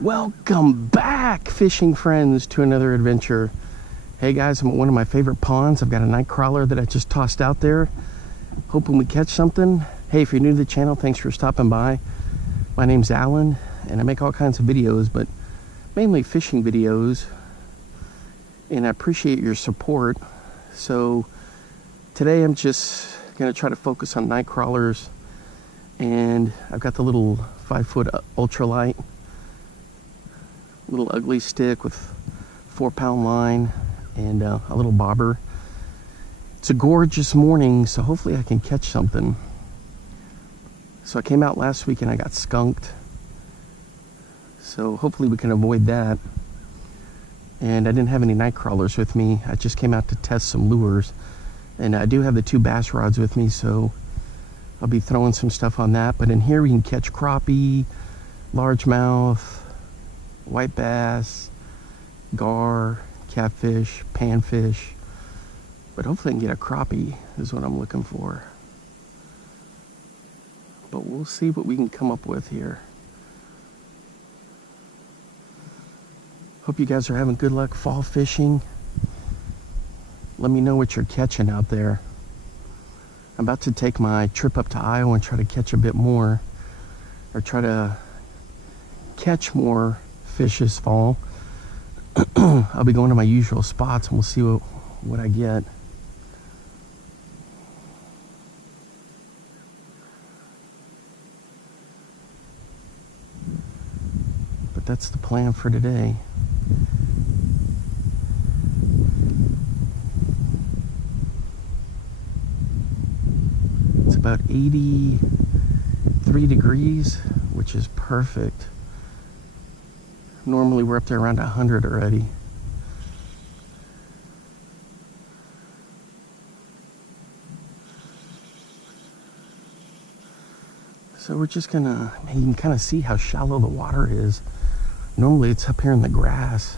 Welcome back, fishing friends, to another adventure. Hey guys, I'm at one of my favorite ponds. I've got a night crawler that I just tossed out there, hoping we catch something. Hey, if you're new to the channel, thanks for stopping by. My name's Alan, and I make all kinds of videos, but mainly fishing videos, and I appreciate your support. So today I'm just going to try to focus on night crawlers, and I've got the little 5-foot ultralight, little ugly stick with 4-pound line and a little bobber. It's a gorgeous morning, so hopefully I can catch something. So I came out last week and I got skunked, so hopefully we can avoid that. And I didn't have any night crawlers with me. I just came out to test some lures, and I do have the 2 bass rods with me, so I'll be throwing some stuff on that. But in here we can catch crappie, largemouth, white bass, gar, catfish, panfish, but hopefully I can get a crappie is what I'm looking for. But we'll see what we can come up with here. Hope you guys are having good luck fall fishing. Let me know what you're catching out there. I'm about to take my trip up to Iowa and try to catch a bit more, or try to catch more fish this fall. I'll be going to my usual spots and we'll see what I get. But that's the plan for today. It's about 83 degrees, which is perfect. Normally we're up there around 100 already. So we're just gonna, you can kind of see how shallow the water is. Normally it's up here in the grass.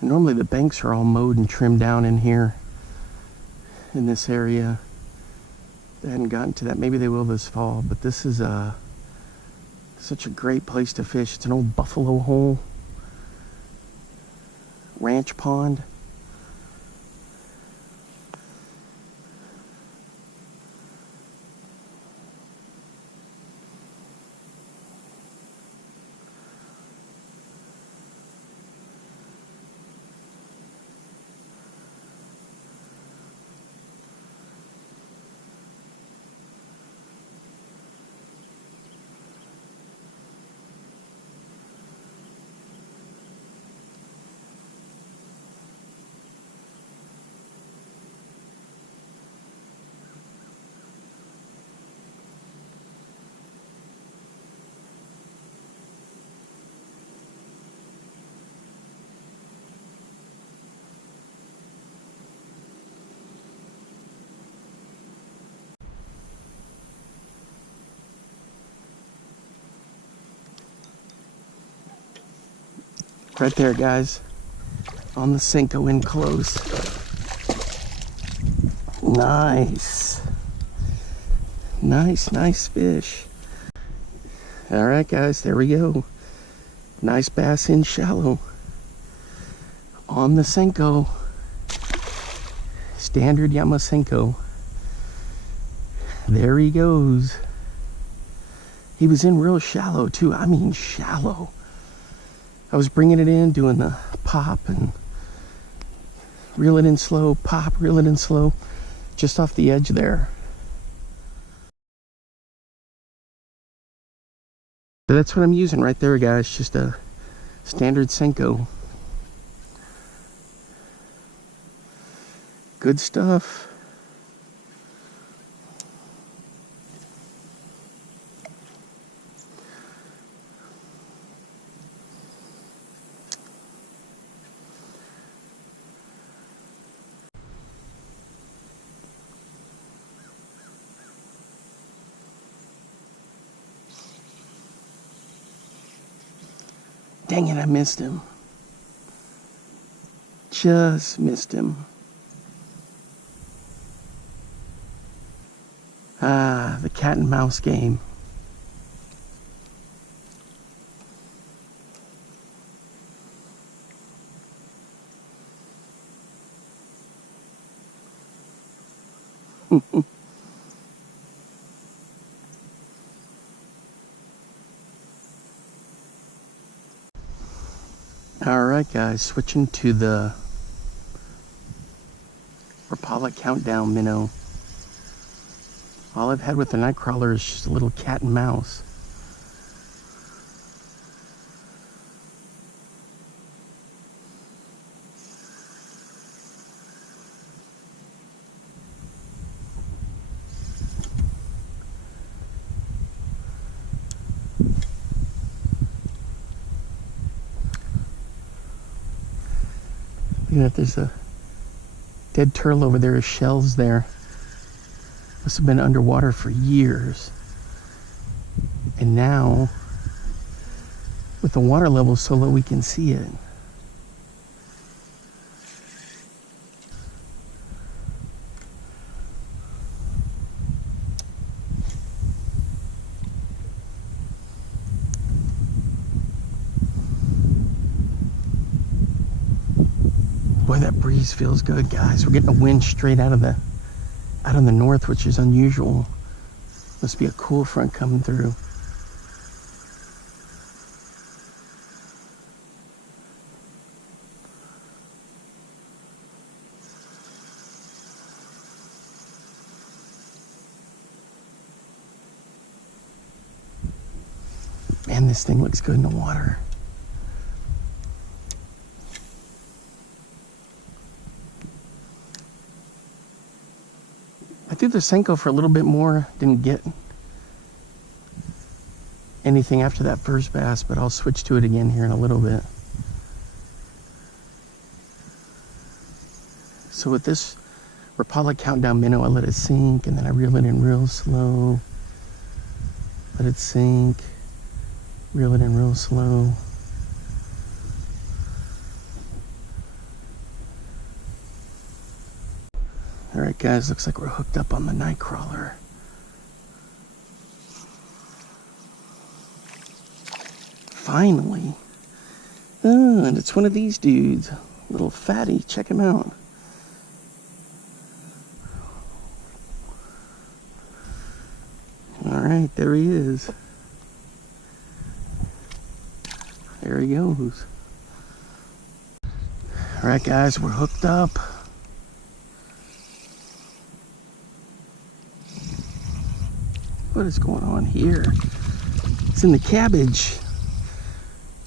Normally the banks are all mowed and trimmed down in here, in this area. They hadn't gotten to that. Maybe they will this fall, but this is such a great place to fish. It's an old buffalo hole, ranch pond. Right there, guys, on the Senko, in close. Nice. Nice fish. All right, guys, there we go. Nice bass in shallow on the Senko. Standard Yama Senko. There he goes. He was in real shallow too. I mean shallow. I was bringing it in, doing the pop and reel it in slow, pop, reel it in slow, just off the edge there. So that's what I'm using right there, guys. Just a standard Senko. Good stuff. Dang it, I missed him. Just missed him. Ah, the cat and mouse game. Alright guys, switching to the Rapala countdown minnow. All I've had with the nightcrawler is just a little cat and mouse. Look at that, there's a dead turtle over there, his shells there. Must have been underwater for years. And now, with the water level so low, we can see it. Boy, that breeze feels good, guys. We're getting a wind straight out of the north, which is unusual. Must be a cool front coming through. Man, this thing looks good in the water. I threw the Senko for a little bit more, didn't get anything after that first bass, but I'll switch to it again here in a little bit. So with this Rapala countdown minnow, I let it sink, and then I reel it in real slow. Let it sink, reel it in real slow. All right, guys, looks like we're hooked up on the nightcrawler. Finally. Oh, and it's one of these dudes. Little fatty, check him out. All right, there he is. There he goes. All right, guys, we're hooked up. What is going on here? It's in the cabbage.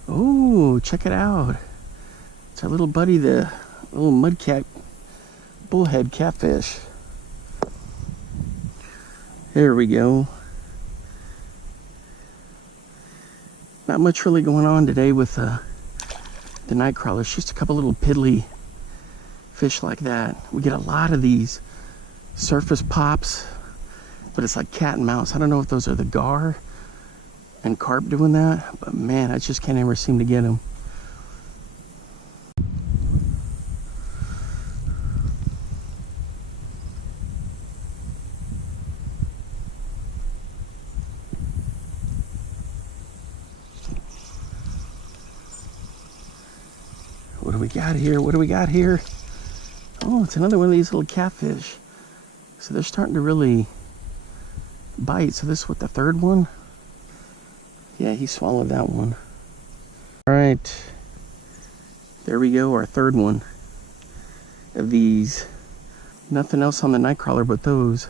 Oh, check it out. It's our little buddy, the little mudcat bullhead catfish. There we go. Not much really going on today with the nightcrawlers. Just a couple little piddly fish like that. We get a lot of these surface pops, but it's like cat and mouse. I don't know if those are the gar and carp doing that, but man, I just can't ever seem to get them. What do we got here? What do we got here? Oh, it's another one of these little catfish. So they're starting to really bite. So this is what, the third one? Yeah, he swallowed that one. All right, there we go, our third one of these. Nothing else on the nightcrawler but those.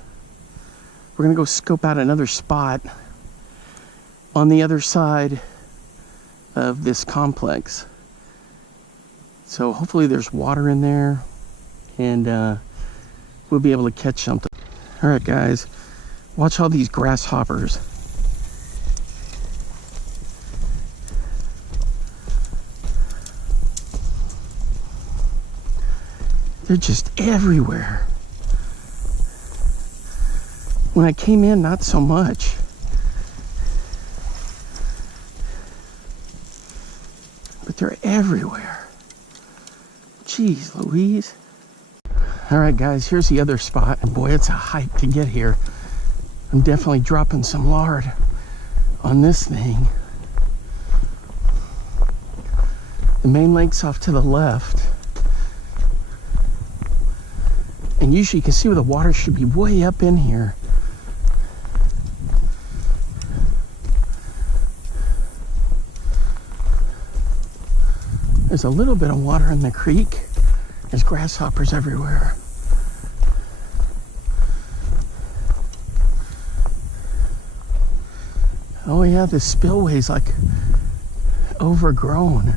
We're gonna go scope out another spot on the other side of this complex. So hopefully there's water in there, and we'll be able to catch something. All right, guys, watch all these grasshoppers. They're just everywhere. When I came in, not so much. They're everywhere. Jeez Louise. All right, guys, here's the other spot. And boy, it's a hike to get here. I'm definitely dropping some lard on this thing. The main lake's off to the left. And usually you can see where the water should be way up in here. There's a little bit of water in the creek. There's grasshoppers everywhere. Oh yeah, the spillway's like overgrown.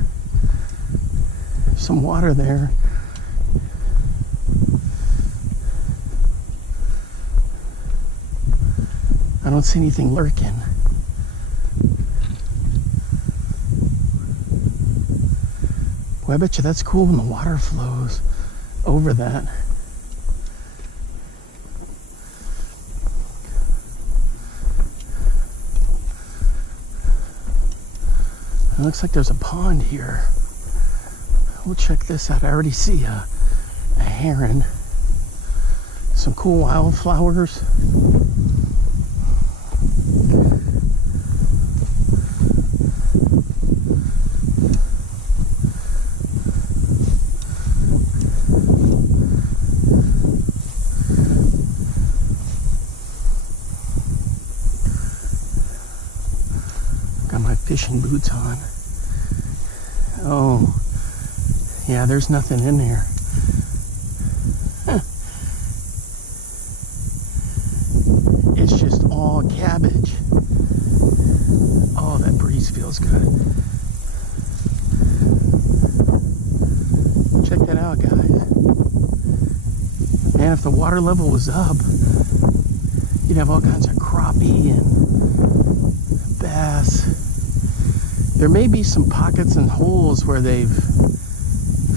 There's some water there. I don't see anything lurking. Well, I bet you that's cool when the water flows over that. It looks like there's a pond here. We'll check this out. I already see a heron. Some cool wildflowers. Got my fishing boots on. Oh, yeah, there's nothing in there. Huh. It's just all cabbage. Oh, that breeze feels good. Check that out, guys. Man, if the water level was up, you'd have all kinds of crappie and bass. There may be some pockets and holes where they've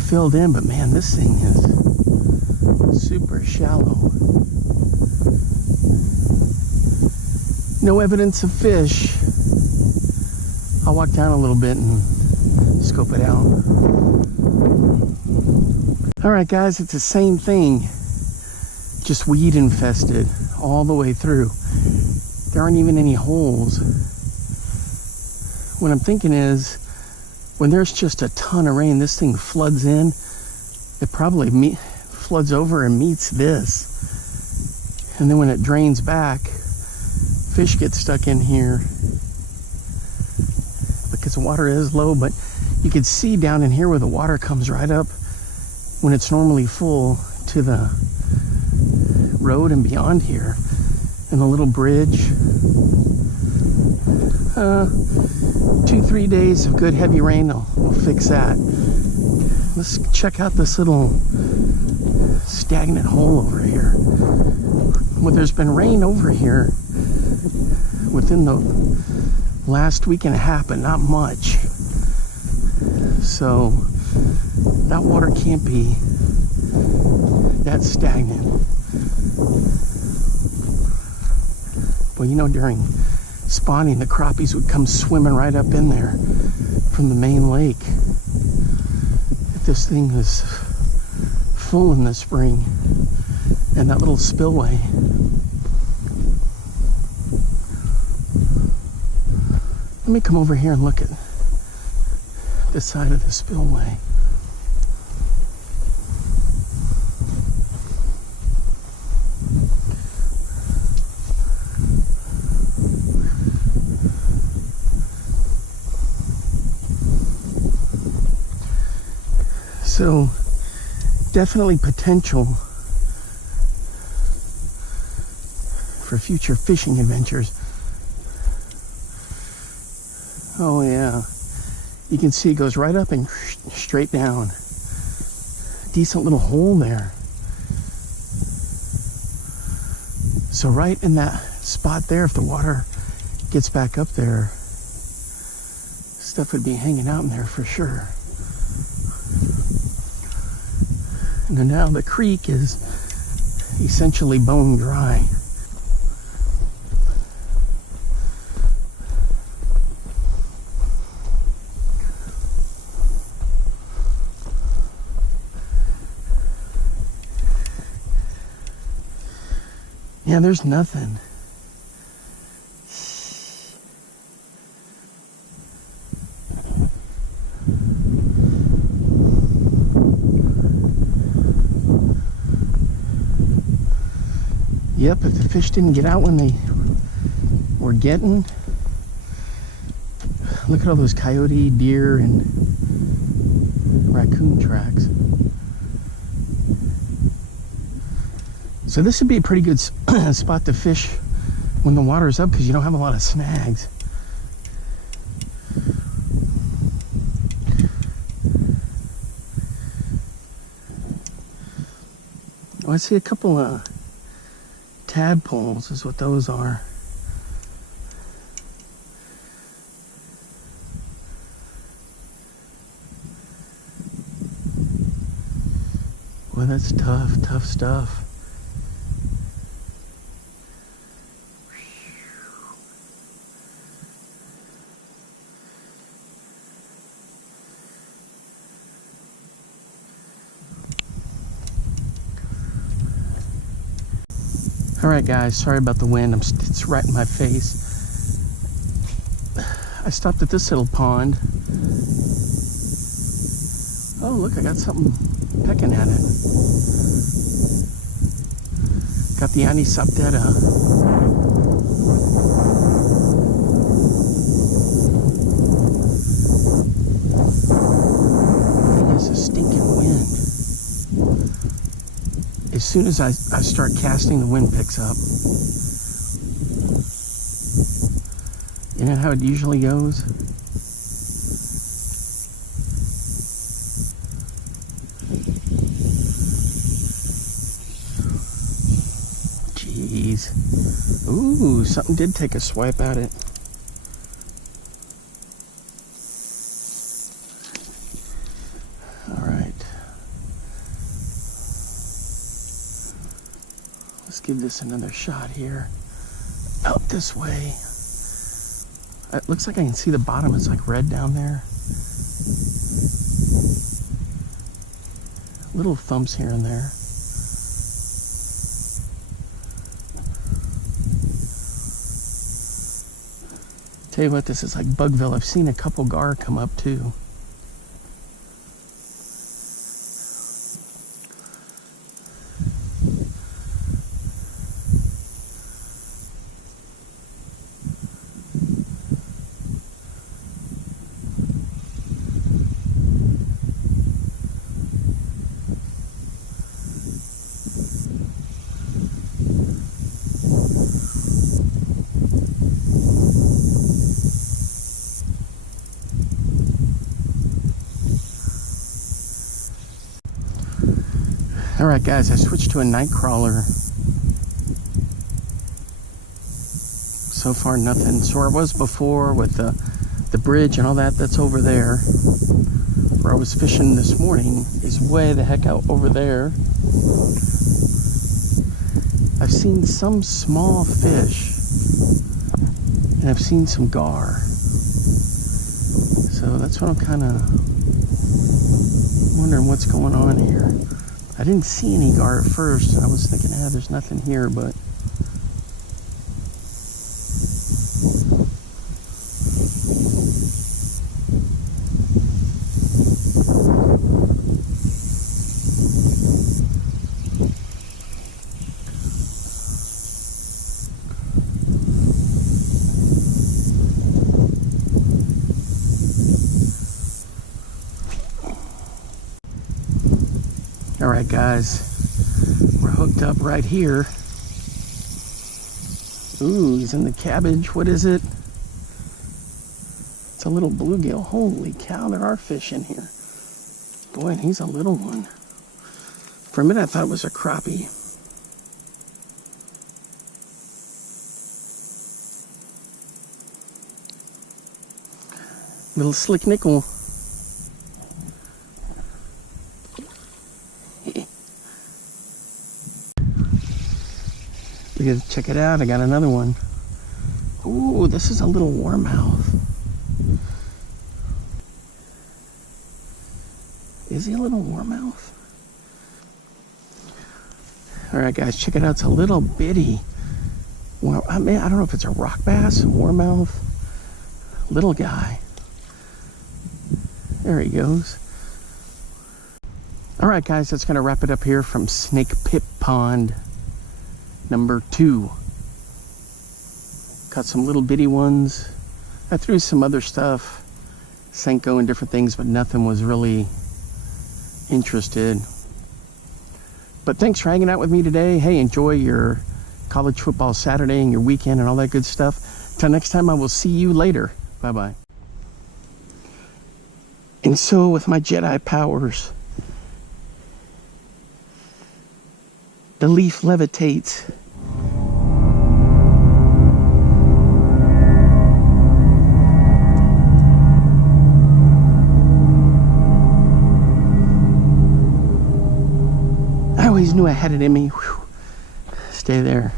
filled in, but man, this thing is super shallow. No evidence of fish. I'll walk down a little bit and scope it out. All right, guys, it's the same thing, just weed infested all the way through. There aren't even any holes. What I'm thinking is, when there's just a ton of rain, this thing floods in. It probably floods over and meets this. And then when it drains back, fish get stuck in here because the water is low. But you can see down in here where the water comes right up when it's normally full to the road and beyond here. And the little bridge. 2-3 days of good heavy rain will fix that. Let's check out this little stagnant hole over here. Well, there's been rain over here within the last week and a half, but not much. So that water can't be that stagnant. Well, you know, during spawning, the crappies would come swimming right up in there from the main lake. If this thing is full in the spring, and that little spillway. Let me come over here and look at this side of the spillway. So, definitely potential for future fishing adventures. Oh yeah, you can see it goes right up and straight down. Decent little hole there. So right in that spot there, if the water gets back up there, stuff would be hanging out in there for sure. And now the creek is essentially bone dry. Yeah, there's nothing. Yep, if the fish didn't get out when they were getting, look at all those coyote, deer, and raccoon tracks. So this would be a pretty good spot to fish when the water's up because you don't have a lot of snags. Oh, I see a couple of tadpoles is what those are. Boy, that's tough stuff. All right, guys, sorry about the wind. It's right in my face. I stopped at this little pond. Oh, look, I got something pecking at it. Got the anisopteta. It's a stinking wind. As soon as I start casting, the wind picks up. You know how it usually goes? Jeez. Ooh, something did take a swipe at it. All right. Let's give this another shot here. Out this way. It looks like I can see the bottom. It's like red down there. Little thumps here and there. Tell you what, this is like Bugville. I've seen a couple gar come up too. All right, guys, I switched to a night crawler. So far, nothing. So where I was before with the bridge and all that, that's over there. Where I was fishing this morning is way the heck out over there. I've seen some small fish, and I've seen some gar. So that's what I'm kind of wondering what's going on here. I didn't see any gar at first, and I was thinking, there's nothing here, but all right, guys, we're hooked up right here. Ooh, he's in the cabbage. What is it? It's a little bluegill. Holy cow, there are fish in here. Boy, and he's a little one. For a minute, I thought it was a crappie. Little slick nickel. Check it out, I got another one. Ooh, this is a little warmouth. Is he a little warmouth? All right, guys, check it out. It's a little bitty Well, I mean, I don't know if it's a rock bass, warmouth, little guy. There he goes. All right, guys, that's going to wrap it up here from Snake Pit Pond number 2. Caught some little bitty ones. I threw some other stuff, Senko and different things, but nothing was really interested. But thanks for hanging out with me today. Hey, enjoy your college football Saturday and your weekend and all that good stuff. Till next time, I will see you later. Bye-bye. And so, with my Jedi powers, the leaf levitates. I always knew I had it in me. Whew. Stay there.